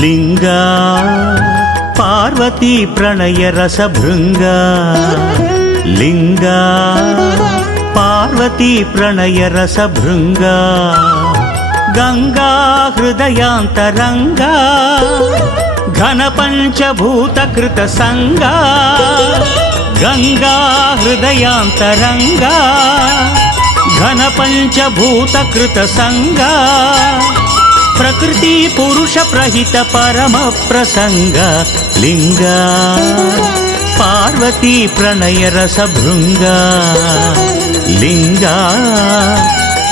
ಲಿಂಗ ಪಾರ್ವತಿ ಪ್ರಣಯ ರಸಭೃಂಗ ಲಿಂಗ ಪಾರ್ವತಿ ಪ್ರಣಯ ರಸಭೃಂಗ ಗಂಗಾ ಹೃದಯಾಂತರಂಗ ಘನ ಪಂಚಭೂತ ಕೃತ ಸಂಗ ಗಂಗಾ ಹೃದಯಾಂತರಂಗ ಘನ ಪಂಚಭೂತ ಕೃತ ಸಂಗ ಪ್ರಕೃತಿ ಪುರುಷ ಪ್ರಹಿತ ಪರಮ ಪ್ರಸಂಗ ಲಿಂಗ ಪಾರ್ವತಿ ಪ್ರಣಯ ರಸಭೃಂಗ ಲಿಂಗ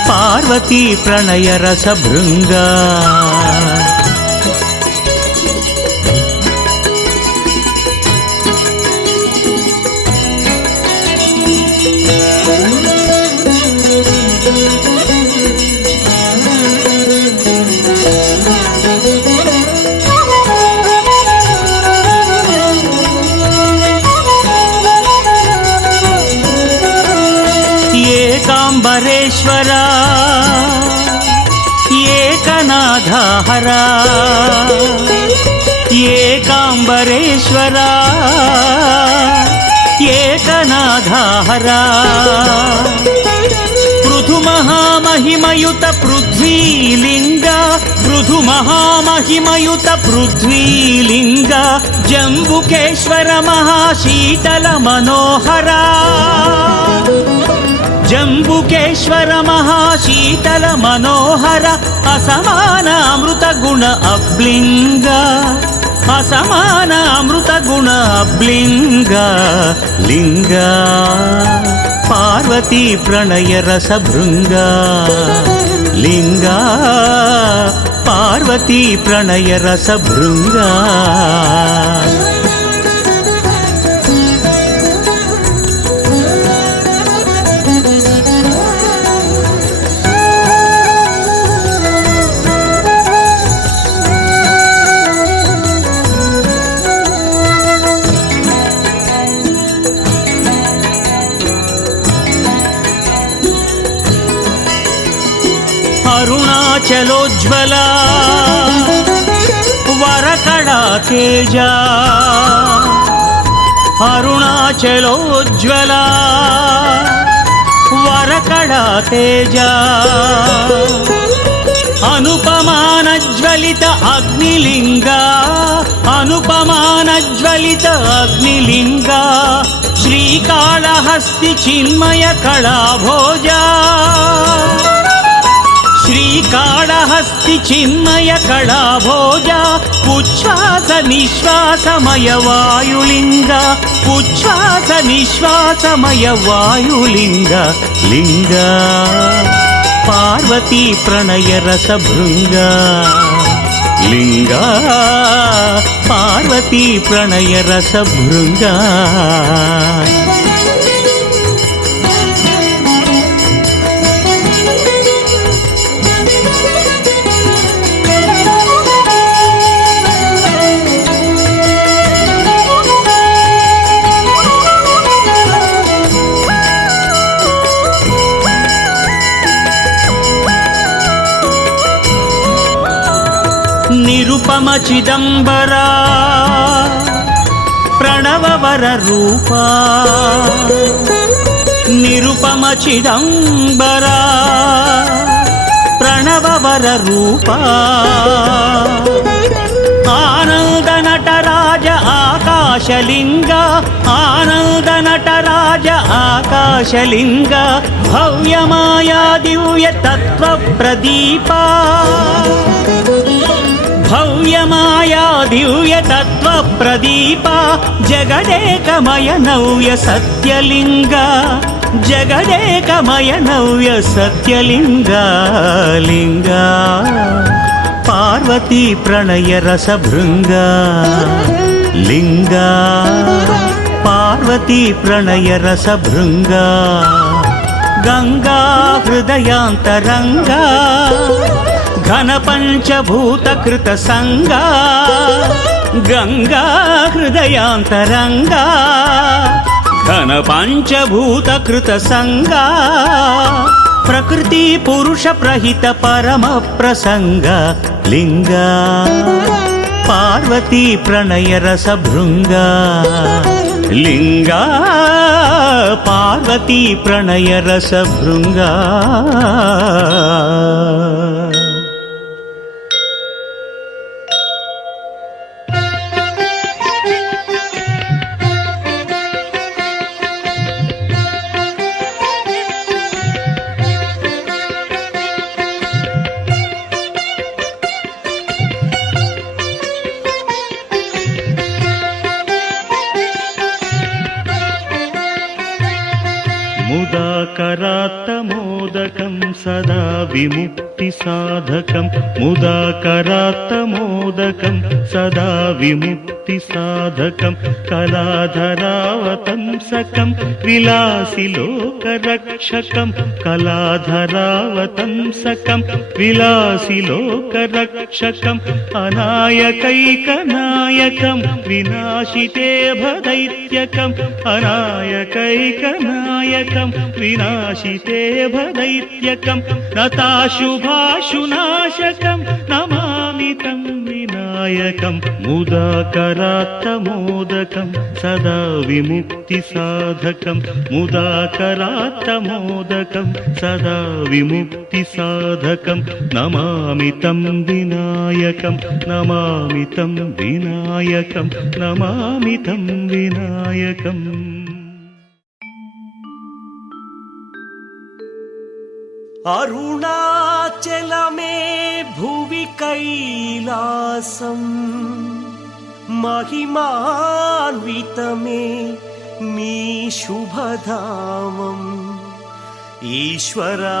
ಪಾರ್ವತಿ ಪ್ರಣಯ ರಸಭೃಂಗ ಏಕಾಂಬರೇಶ್ವರ ಏಕನಾಥ ಹರ ಏಕಾಂಬರೇಶ್ವರ ಏಕನಾಥ ಹರ ಪೃಥು ಮಹಾಮಹಿಮಯುತ ಪೃಥ್ವೀಲಿಂಗ ಪೃಥು ಮಹಾಮಹಿಮಯುತ ಪೃಥ್ವೀಲಿಂಗ ಜಂಬುಕೇಶ್ವರ ಮಹಾಶೀತಲ ಮನೋಹರ ಜಂಬುಕೇಶ್ವರ ಮಹಾಶೀತಲ ಮನೋಹರ ಅಸಮಾನ ಅಮೃತ ಗುಣ ಅಬ್ಲಿಂಗ ಅಸಮಾನ ಅಮೃತ ಗುಣ ಅಬ್ಲಿಂಗ ಲಿಂಗ ಪಾರ್ವತಿ ಪ್ರಣಯ ರಸಭೃಂಗ ಲಿಂಗ ಪಾರ್ವತಿ ಪ್ರಣಯ ರಸಭೃಂಗ ಅರುಣಾಚಲೋಜ್ವಲ ವರಕಡ ತೇಜ ಅರುಣಾಚಲೋಜ್ವಲ ವರಕಡ ತೇಜ ಅನುಪಮಾನಜ್ವಲಿತ ಅಗ್ನಿಲಿಂಗ ಅನುಪಮಾನಜ್ವಲಿತ ಅಗ್ನಿಲಿಂಗ ಶ್ರೀಕಾಳಹಸ್ತಿ ಚಿನ್ಮಯ ಕಳಾಭೋಜ ಶ್ರೀಕಾಳಹಸ್ತಿ ಚಿನ್ಮಯ ಕಳಾಭೋಜ ಉಚ್ಛ್ವಾಸ ನಿಶ್ವಾಸಮಯ ವಾಯುಲಿಂಗ ಉಚ್ಛ್ವಾಸ ನಿಶ್ವಾಸಮಯ ವಾಯುಲಿಂಗ ಲಿಂಗ ಪಾರ್ವತಿ ಪ್ರಣಯ ರಸಭೃಂಗ ಲಿಂಗ ಪಾರ್ವತಿ ಪ್ರಣಯ ರಸಭೃಂಗ ನಿರುಪಮ ಚಿದಂಬರ ಪ್ರಣವವರ ರೂಪ ನಿರುಪಮ ಚಿದಂಬರ ಪ್ರಣವವರ ರೂಪ ಆನಂದ ನಟರಾಜ ಆಕಾಶಲಿಂಗ ಆನಂದ ನಟರಾಜ ಆಕಾಶಲಿಂಗ ಭವ್ಯ ಮಾಯಾ ದಿವ್ಯ ತತ್ವ ಪ್ರದೀಪ ಭವ್ಯ ಮಾಯಾ ದಿವ್ಯ ತತ್ವ ಪ್ರದೀಪ ಜಗದೇಕಮಯ ನವ್ಯ ಸತ್ಯಲಿಂಗ ಜಗದೇಕಮಯ ನವ್ಯ ಸತ್ಯಲಿಂಗ ಲಿಂಗ ಪಾರ್ವತಿ ಪ್ರಣಯ ರಸಭೃಂಗ ಲಿಂಗ ಪಾರ್ವತಿ ಪ್ರಣಯ ರಸಭೃಂಗ ಗಂಗಾ ಹೃದಯಾಂತರಂಗ ಘನ ಪಂಚಭೂತ ಕೃತ ಸಂಗ ಗಂಗಾ ಹೃದಯಾಂತರಂಗ ಘನ ಪಂಚಭೂತ ಕೃತ ಸಂಗ ಪ್ರಕೃತಿ ಪುರುಷ ಪ್ರಹಿತ ಪರಮ ಪ್ರಸಂಗ ಲಿಂಗ పార్వతీ ప్రణయ రస భృంగా లింగా పార్వతీ ప్రణయ రస భృంగా ముదాకరాత్తమోదకం సదా విముక్తి సాధకం ముదాకరాత్తమోదకం సదా విముక్తి సాధకం కళాధరావతంసకం విలాసి లోకరక్షకం కళాధరావతంసకం విలాసి లోకరక్షకం అనాయకైకనాయకం వినాశితే భదైత్యకం అనాయకైకనాయకం వినాశితే భదైత్యకం నతాశుభాశునాశకం నమామి తం వినాయకం ముదాకరాత్తమోదకం సదా విముక్తి సాధకం ముదాకరాత్తమోదకం సదా విముక్తి సాధకం నమామి తం వినాయకం నమామి తం వినాయకం నమామి తం వినాయకం. అరుణాచలమే భువి కైలాసం మహిమాన్వితమే మీ శుభధామం ఈశ్వరా.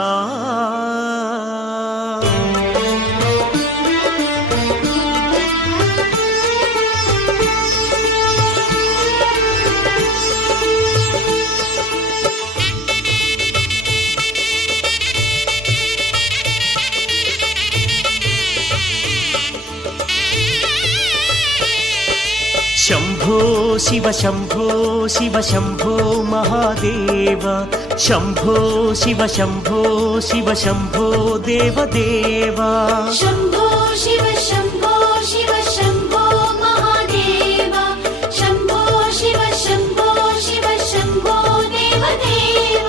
శంభో శివ శంభో శివ శంభో మహాదేవ శంభో శివ శంభో శివ శంభో దేవదేవ శంభో శివ శంభో శివ శంభో మహాదేవ శంభో శివ శంభో శివ శంభో దేవదేవ.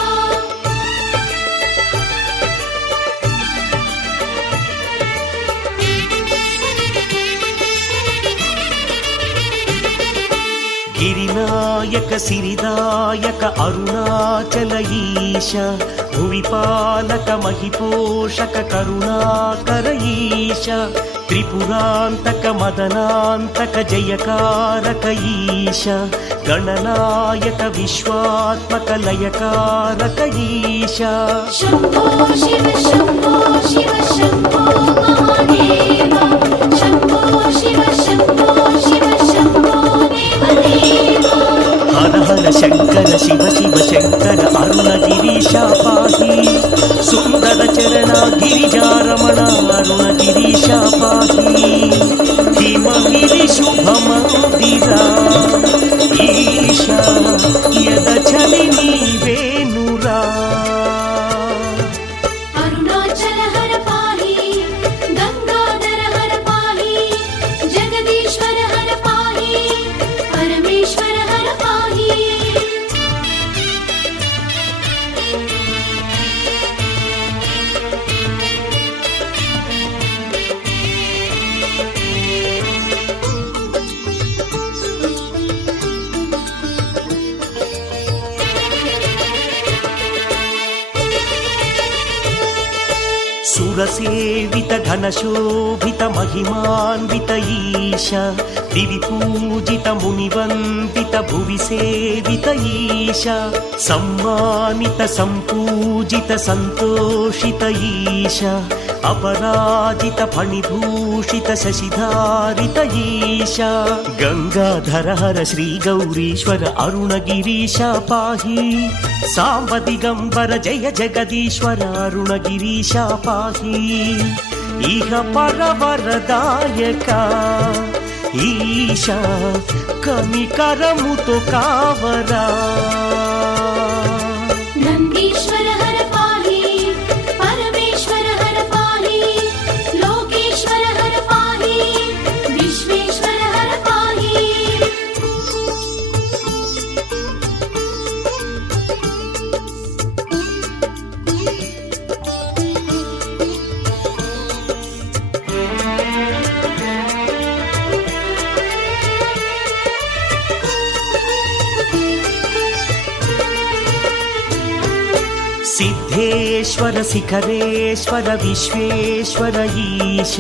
గిరినాయక సిరిదాయక అరుణాచల ఈశ భువిపాలక మహిపోషక కరుణాకర ఈశ త్రిపురాంతక మదనాంతక జయకారక ఈశ గణనాయక విశ్వాత్మక లయకారక ఈశ. శంభో శివ శంభో శివ శంభో మహాదేవ శంభో శివ శంభో శివ శంభో దేవదేవ. హర హర శంకర శివ శివ శంకర అరుణగిరీశ పాహి సుందర చరణ గిరిజారమణ అరుణగిరీశ పాహి హిమగిరి శుభమందిరా ఈశ యదచలి నీవేనురా. అరుణాచల హర పాహి గంగాధర హర పాహి జగదీశ్వర హర పాహి పరమేశ్వర హర పాహి. సురసేవిత ఘనశోభిత మహిమాన్విత ఈశ దివి పూజిత మునివందిత భువి సేవిత ఈశ సమ్మానిత సంపూజిత సంతోషిత ఈశ అపరాజిత ఫణిభూషిత శశిధారిత ఈశ గంగాధర హర శ్రీ గౌరీశ్వర అరుణగిరీశ పాహి సాంబ దిగంబర జయ జగదీశ్వర అరుణగిరీశ పాహి ఇహ పరవరదాయక ఈశ కనికరముతో కావరా. నందీశ్వర హర పాహి పరమేశ్వర హర పాహి లోకేశ్వర హర పాహి విశ్వేశ్వర సిద్ధేశ్వర శిఖరేశ్వర విశ్వేశ్వర ఈశ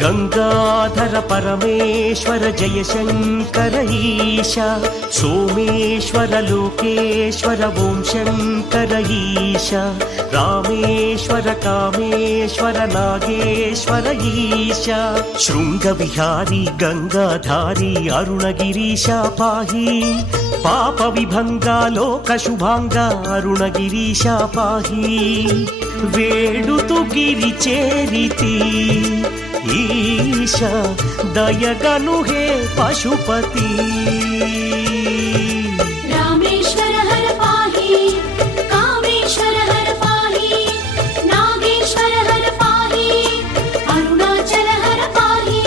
గంగాధర పరమేశ్వర జయశంకర ఈశ సోమేశ్వర లోకేశ్వర ఓం శంకర ఈశ రామేశ్వర కామేశ్వర నాగేశ్వర ఈశ శృంగ విహారీ గంగాధారి అరుణగిరీశ పాహి పాప విభంగా లోక శుభాంగా అరుణగిరీశ పాహి వేడుతు గిరి చేరితి ఈశ దయగను హే పశుపతి రామేశ్వర హర పాహి కామేశ్వర హర పాహి నాగేశ్వర హర పాహి అరుణాచల హర పాహి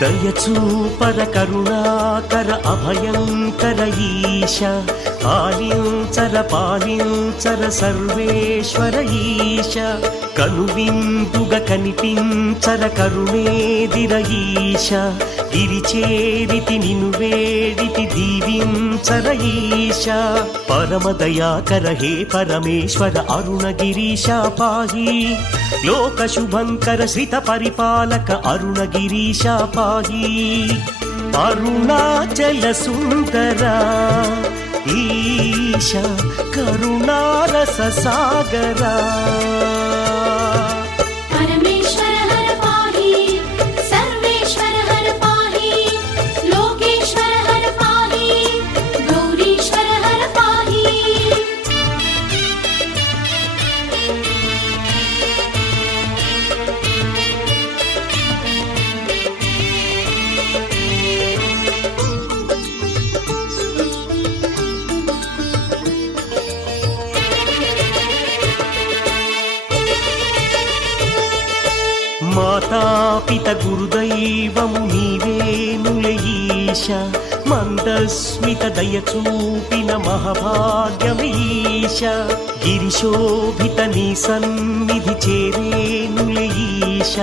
దయచూపర కరుణాకర అభయంకర ఈశ ఆలించర పాలించర సర్వేశ్వర ఈశ కనువిందుగ కనిపించర కరుణేదిర ఈశ గిరిచేరితి నిను వేడితి దీవించర ఈశ పరమదయాకర హే పరమేశ్వర అరుణగిరీశ పాహి లోక శుభంకర శ్రిత పరిపాలక అరుణగిరీశ పాహి అరుణాచల సుందర ఈశ కరుణారస సాగరా పరమేశ్వర హర పాహి సర్వేశ్వర హర పాహి లోకేశ్వర హర పాహి గౌరీశ్వర హర పాహి మాతాపిత గురుదైవము నీవేనులే ఈశ మందస్మిత దయచూపిన మహాభాగ్యమీశ గిరిశోభిత నీ సన్నిధి చేరేనులే ఈశ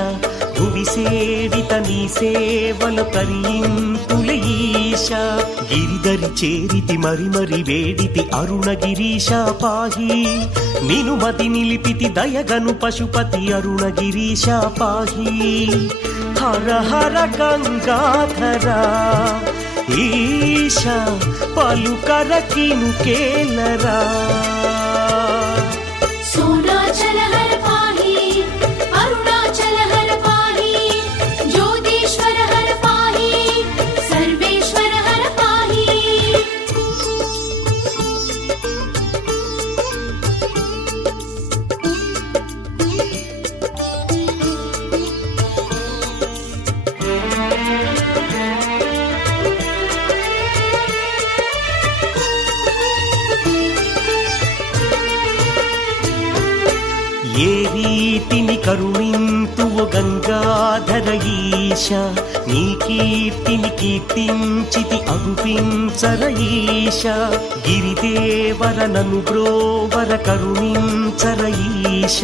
భువి సేవిత నీ సేవలు కరింతులే ఈశ గిరిదరి చేరితి మరి మరి వేడితి అరుణగిరీశ పాహి నిను మతి నిలిపితి దయగను పశుపతి అరుణగిరీశ పాహి హర హర గంగాధర ఈశ పలుకర కిను కేలరా సోనాచల హర పాహి అరుణాచల హర పాహి జ్యోతిశ్వర హర పాహి సర్వేశ్వర హర పాహి ఏ రీతిని కరుణింతువు గంగాధర ఈశ నీ కీర్తిని కీర్తించితి అగుపించర ఈశ గిరిదేవర నను బ్రోవర కరుణించర ఈశ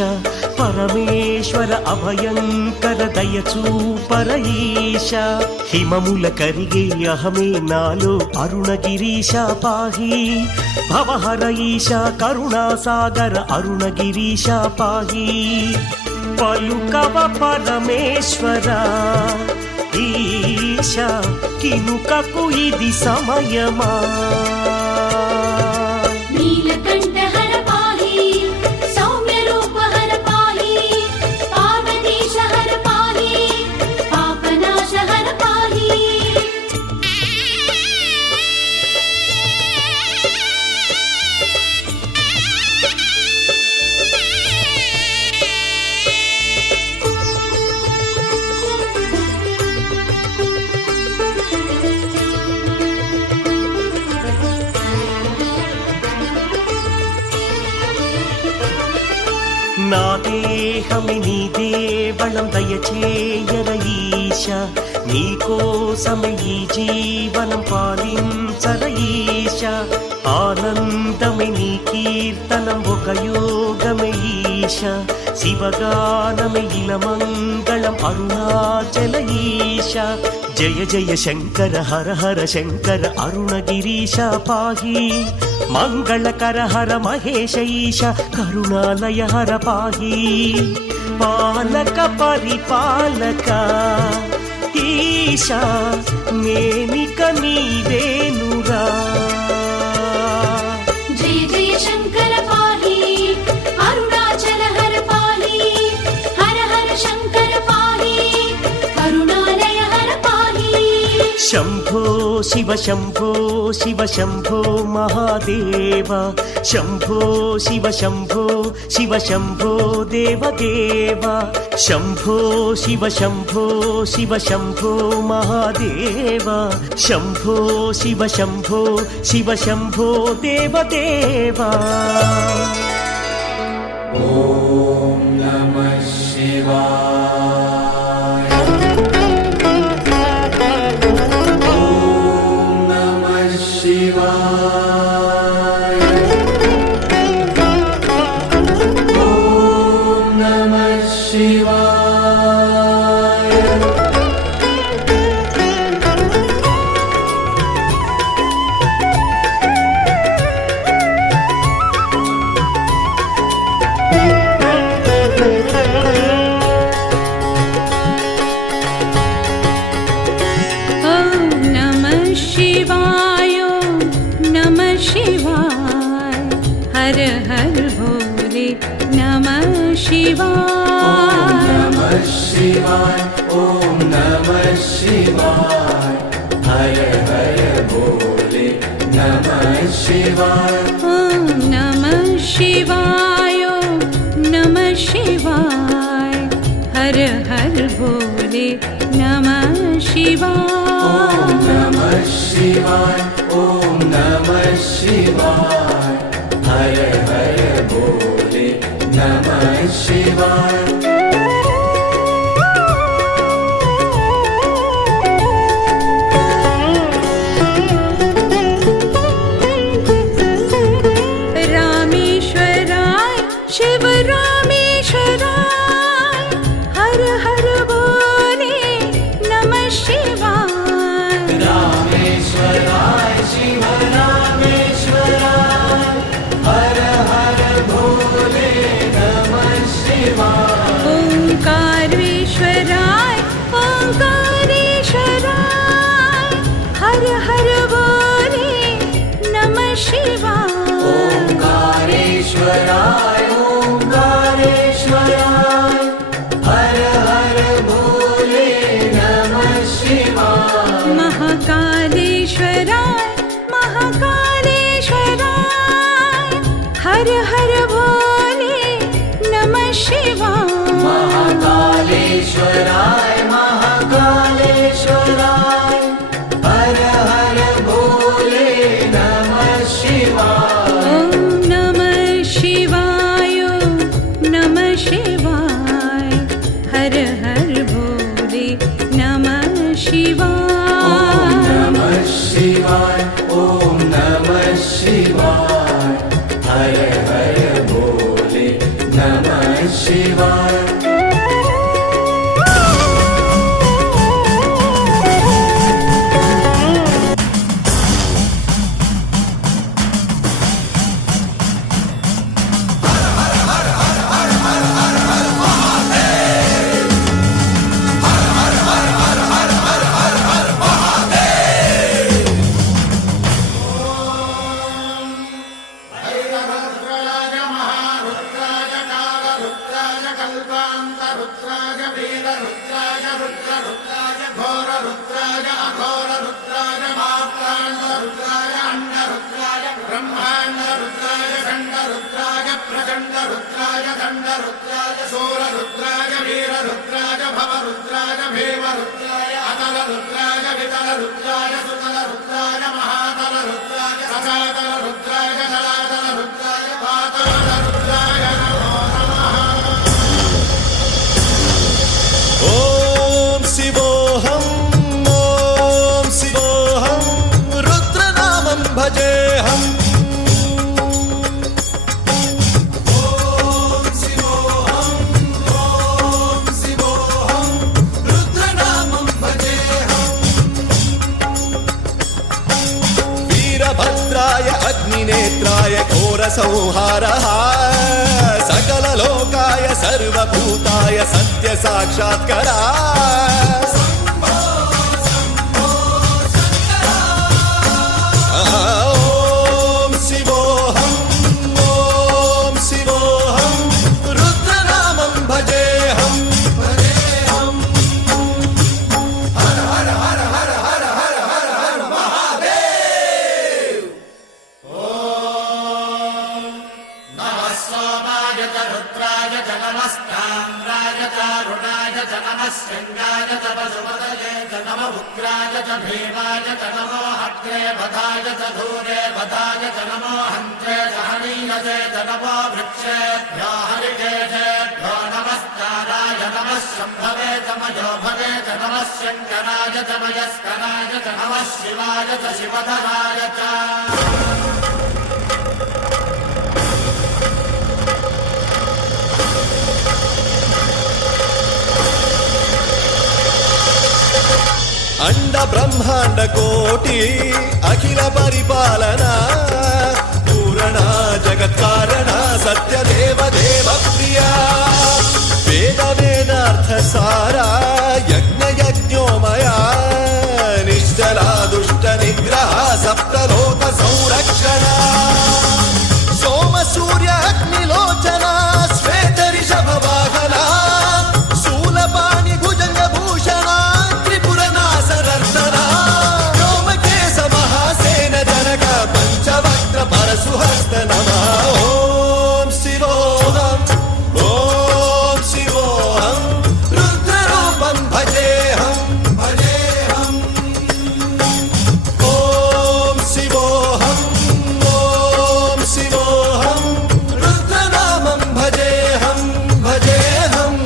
పరమేశ్వర అభయంకర దయచూపర ఈశ హిమముల కరిగే అహమే నాలో అరుణగిరీశ పాహి భవహర ఈశ కరుణాసాగర అరుణగిరీశ పాహి పలుకవ పరమేశ్వర ఈశ కినుకకు ఇది సమయమా నీలకంఠ హర పాహి సౌమ్య రూప హర పాహి పార్వతీశ హర పాహి పాపనాశ హర పాహి నా దేహమి నీ దేవళం దయచేయర ఈశ నీకోసమే ఈ జీవనం పాలించర ఈశ ఆనందమే నీ కీర్తనం ఒక యోగమే ఈశ శివగానమే ఇలమంగళం అరుణాచల ఈశ జయ జయ శంకర హర హర శంకర అరుణగిరీశ పాహి మంగళకర హర మహేశ ఈశ కరుణాలయ హర పాహి పాలక పరిపాలక ఈశ నేనిక నీవేనురా జయ జయ శంకర పాహి అరుణాచల హర పాహి హర హర శంకర పాహి కరుణాలయ హర పాహి శంభో శివ శంభో శివ శంభో మహాదేవ శంభో శివ శంభో శివ శంభో దేవదేవ శంభో శివ శంభో శివ శంభో మహాదేవ శంభో శివ శంభో శివ శంభో దేవదేవ ఓం నమః శివాయ ఓం నమః శివాయ ఓం నమః శివాయ ॐ नमः शिवाय नमः शिवाय हर हर भोले नमः शिवाय नमः शिवाय ओम नमः शिवाय हर हर भोले नमः शिवाय ॐ नमः शिवाय नमः शिवाय हर हर भोले नमः शिवाय नमः शिवाय ओम नमः शिवाय हर हर भोले नमः शिवाय रामेश्वराय शिव रामेश्वराय हर हर भोले नमः शिवाय रामेश्वराय शिव रामेश्वराय हर हर भोले नमः शिवाय ओंकारेश्वराय ओंकारेश्वराय हर हर भोले नमः शिवाय ओंकारेश्वराय ओंकारेश्वराय हर हर भोले नमः शिवाय महाकालेश्वराय महाकालेश्वराय हर हर भोले नमः शिवाय महाकालेश्वराय महाकालेश्वराय हर हर भोले नमः शिवाय ॐ नमः शिवाय नमः शिवाय हर हर भोले नमः शिवाय नमः शिवाय ओम नमः शिवाय हर हर भोले नमः शिवाय ॐ शिवोऽहम् संहारः सकललोकाय सर्वभूताय सत्य साक्षात्करा ॐ शिवोऽहम् ॐ शिवोऽहम् रुद्रनामं भजेऽहम् हर हर हर हर हर हर हर हर महादेव नमः सोमाय च रुद्राय च नमस्ताम्राय च अरुणाय च नमः शृङ्गाय च पशुपतये च नमः उग्राय च भीमाय च नमो अग्रे वधाय च धूरे वधाय च नमो हन्त्रे च हनीयसे च नमो वृक्षेभ्यो हरिकेशेभ्यो नमस्काराय नमः शम्भवे च मयोभवे च नमः शङ्कराय च मयस्कराय च नमः शिवाय च शिवधराय च अंड ब्रह्मांड कोटि अखिल परिपालना पूरणा जगत्कारणा सत्य देव देव प्रिया वेद वेदार्थ सारा यज्ञ यज्ञोमया निश्चला दुष्ट निग्रह सप्तलोक संरक्षणा सोम सूर्य अग्निलोचना श्वेत ऋषभ वाहना शूलपाणि भुजंग भूषणा पंचवक्त्र परशुहस्त नमः ॐ शिवोऽहम् ॐ शिवोऽहम् रुद्ररूपं भजेऽहम् भजेऽहम् ॐ शिवोऽहम् ॐ शिवोऽहम् रुद्रनामं भजेऽहम् भजेऽहम्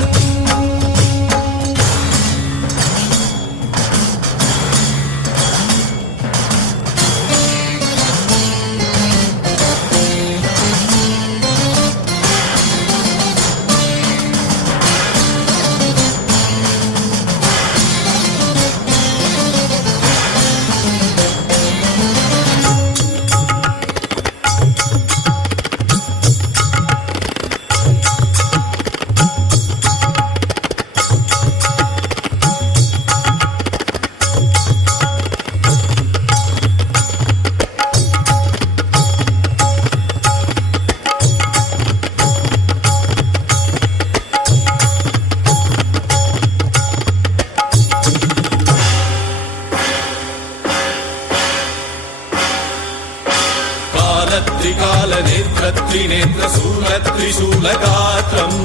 त्रिकालनेत्र त्रिनेत्र शूल त्रिशूलगात्रम्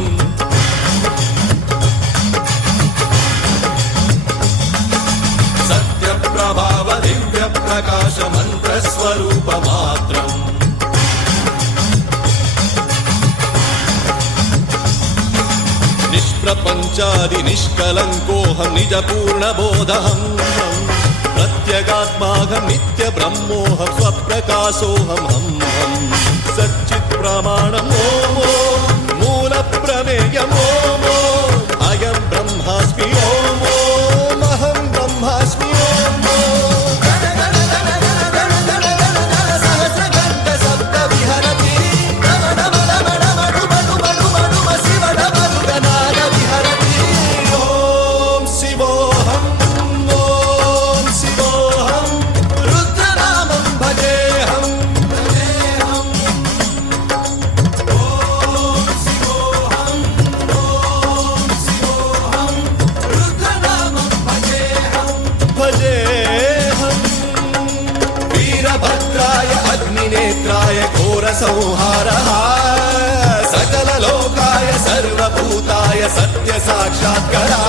सत्यप्रभाव दिव्य प्रकाश मन्त्रस्वरूप मात्रम् निष्प्रपञ्चादि निष्कलङ्कोऽहं निज पूर्णबोधहम् प्रत्यगात्माहं नित्य ब्रह्मोऽहं स्वप्रकाशोऽहं हम सच्चित् प्रमाणम् ॐ मूल प्रमेयम् ॐ अयं ब्रह्मास्मि ॐ अहं ब्रह्मास्मि सहस्रघण्ट शब्द विहरति विहरति ॐ शिवोऽहम् नेत्राय घोर संहारः सकल लोकाय सर्वभूताय सत्य साक्षात्करा